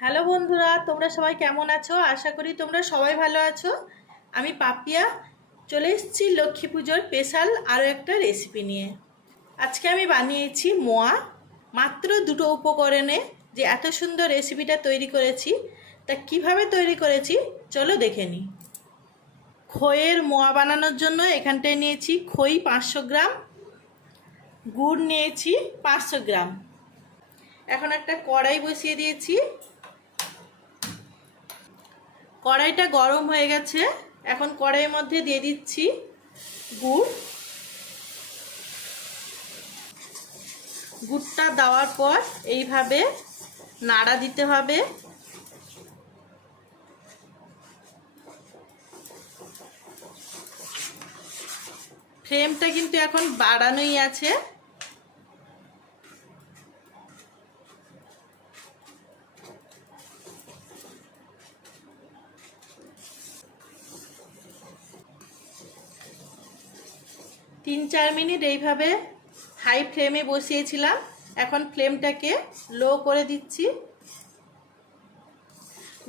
Hello বন্ধুরা, তোমরা সবাই কেমন আছো? আশা করি তোমরা সবাই ভালো আছো। আমি পাপিয়া চলে এসেছি লক্ষ্মী পুজোর স্পেশাল আরও একটা রেসিপি নিয়ে। আজকে আমি বানিয়েছি মোয়া। মাত্র দুটো উপকরণে যে এত সুন্দর রেসিপিটা তৈরি করেছি, তা কিভাবে তৈরি করেছি চলো দেখে নিই। খইয়ের মোয়া বানানোর জন্য এখানটায় নিয়েছি খই 500 গ্রাম, গুড় নিয়েছি 500 গ্রাম। এখন একটা কড়াই বসিয়ে দিয়েছি। কড়াইটা গরম হয়ে গেছে। এখন কড়াইয়ের মধ্যে দিয়ে দিচ্ছি গুড়। গুড়টা দেওয়ার পর এইভাবে নাড়া দিতে হবে। ফ্লেমটা কিন্তু এখন বাড়ানোই আছে। তিন চার মিনিট এইভাবে হাই ফ্লেমে বসিয়েছিলাম। এখন ফ্লেমটাকে লো করে দিচ্ছি।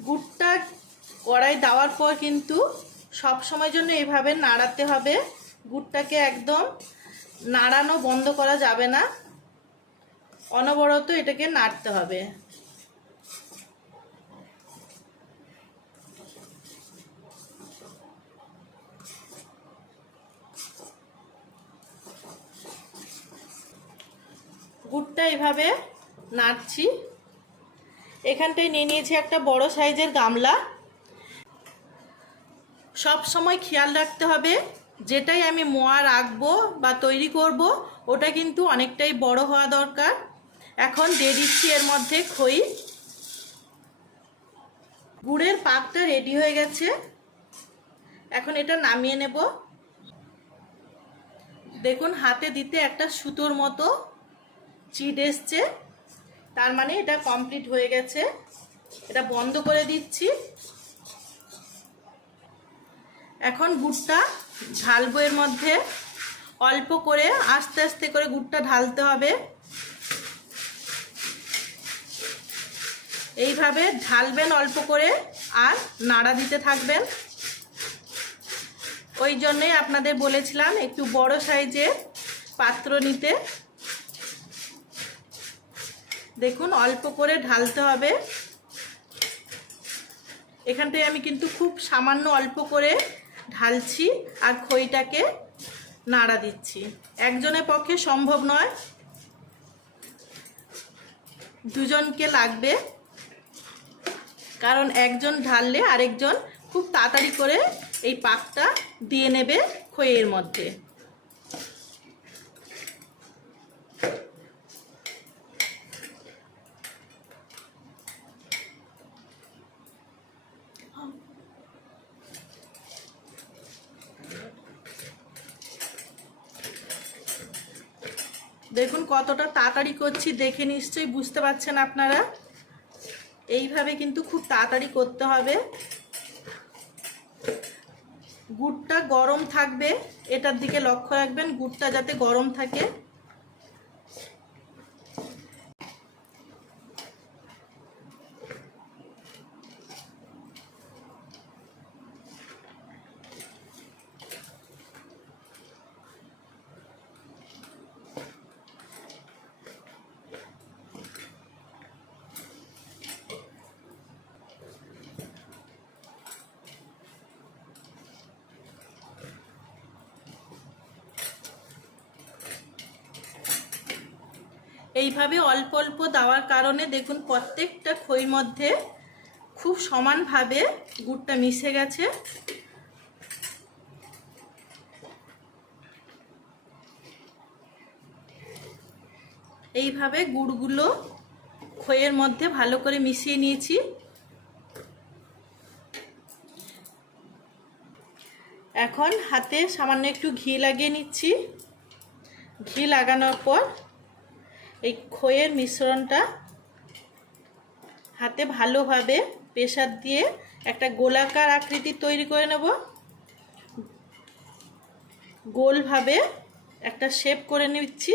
গুড়টা কড়াই দেওয়ার পর কিন্তু সব সময়ের জন্য এইভাবে নাড়াতে হবে। গুড়টাকে একদম নাড়ানো বন্ধ করা যাবে না, অনবরত এটাকে নাড়তে হবে। গুড়টা এইভাবে নাড়ছি। এখানটায় নিয়ে নিয়েছি একটা বড় সাইজের গামলা। সব সময় খেয়াল রাখতে হবে যেটাই আমি মোয়া রাখবো বা তৈরি করব ওটা কিন্তু অনেকটাই বড় হওয়া দরকার। এখন দিয়ে দিচ্ছি এর মধ্যে খই। গুড়ের পাকটা রেডি হয়ে গেছে। এখন এটা নামিয়ে নেব। দেখুন হাতে দিতে একটা সুতোর মতো চিট এসছে, তার মানে এটা কমপ্লিট হয়ে গেছে। এটা বন্ধ করে দিচ্ছি। এখন গুড়টা ঢালবো এর মধ্যে। অল্প করে আস্তে আস্তে করে গুড়টা ঢালতে হবে। এইভাবে ঢালবেন অল্প করে আর নাড়া দিতে থাকবেন। ওই জন্যই আপনাদের বলেছিলাম একটু বড় সাইজের পাত্র নিতে। দেখুন অল্প করে ঢালতে হবে। এখানটায় আমি কিন্তু খুব সামান্য অল্প করে ঢালছি আর খইটাকে নাড়া দিচ্ছি। একজনের পক্ষে সম্ভব নয়, দুজনকে লাগবে, কারণ একজন ঢাললে আরেকজন খুব তাড়াতাড়ি করে এই পাকটা দিয়ে নেবে খইয়ের মধ্যে। দেখুন কতটা তাড়াতাড়ি করছি, দেখে নিশ্চয়ই বুঝতে পারছেন আপনারা। এইভাবে কিন্তু খুব তাড়াতাড়ি করতে হবে। গুড়টা গরম থাকবে, এটার দিকে লক্ষ্য রাখবেন, গুড়টা যাতে গরম থাকে। এইভাবে অল্প অল্প দেওয়ার কারণে দেখুন প্রত্যেকটা খইর মধ্যে খুব সমানভাবে গুড়টা মিশে গেছে। এইভাবে গুড়গুলো খইয়ের মধ্যে ভালো করে মিশিয়ে নিয়েছি। এখন হাতে সামান্য একটু ঘি লাগিয়ে নিচ্ছি। ঘি লাগানোর পর এই খইয়ের মিশ্রণটা হাতে ভালোভাবে প্রেসার দিয়ে একটা গোলাকার আকৃতি তৈরি করে নেব। গোলভাবে একটা শেপ করে নিচ্ছি।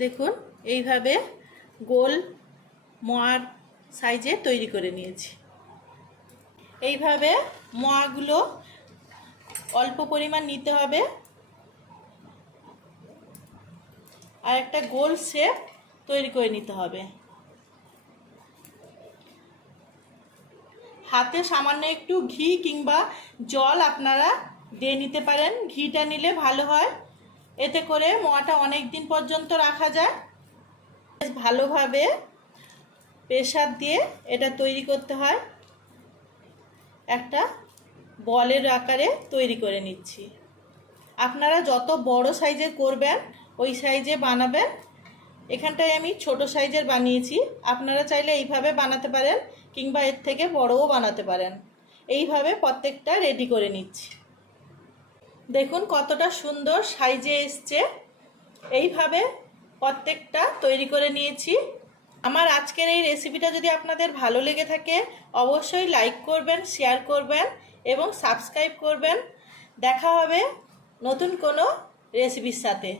দেখুন এইভাবে গোল মোয়ার সাইজে তৈরি করে নিয়েছি। এইভাবে মোয়াগুলো অল্প পরিমাণ নিতে হবে আর একটা গোল শেপ তৈরি করে নিতে হবে। হাতে সামান্য একটু ঘি কিংবা জল আপনারা দিয়ে নিতে পারেন। ঘিটা নিলে ভালো হয়, এতে করে মোয়াটা অনেক দিন পর্যন্ত রাখা যায়। বেশ ভালোভাবে প্রেসার দিয়ে এটা তৈরি করতে হয়। একটা বলের আকারে তৈরি করে নিচ্ছি। আপনারা যত বড় সাইজের করবেন ওই সাইজে বানাবেন। এখানটায় আমি ছোট সাইজের বানিয়েছি, আপনারা চাইলে এইভাবে বানাতে পারেন কিংবা এর থেকে বড়ও বানাতে পারেন। এইভাবে প্রত্যেকটা রেডি করে নিচ্ছি। দেখুন কতটা সুন্দর সাইজে এসছে। এইভাবে প্রত্যেকটা তৈরি করে নিয়েছি। আমার আজকের এই রেসিপিটা যদি আপনাদের ভালো লেগে থাকে অবশ্যই লাইক করবেন, শেয়ার করবেন এবং সাবস্ক্রাইব করবেন। দেখা হবে নতুন কোনো রেসিপির সাথে।